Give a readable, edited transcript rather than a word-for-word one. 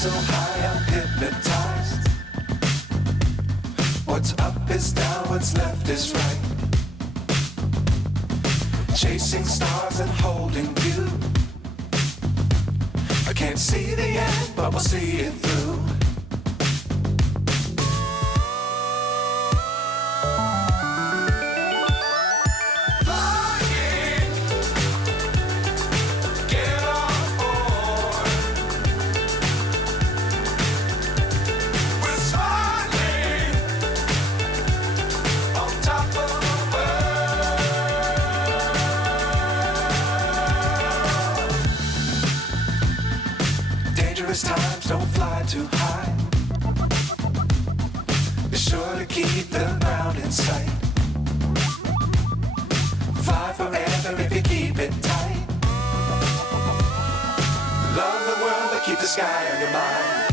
so high I'm hypnotized. What's up is down, what's left is right. Chasing stars and holding you. I can't see the end, but we'll see it through. Times don't fly too high. Be sure to keep the ground in sight. Fly forever if you keep it tight. Love the world but keep the sky on your mind.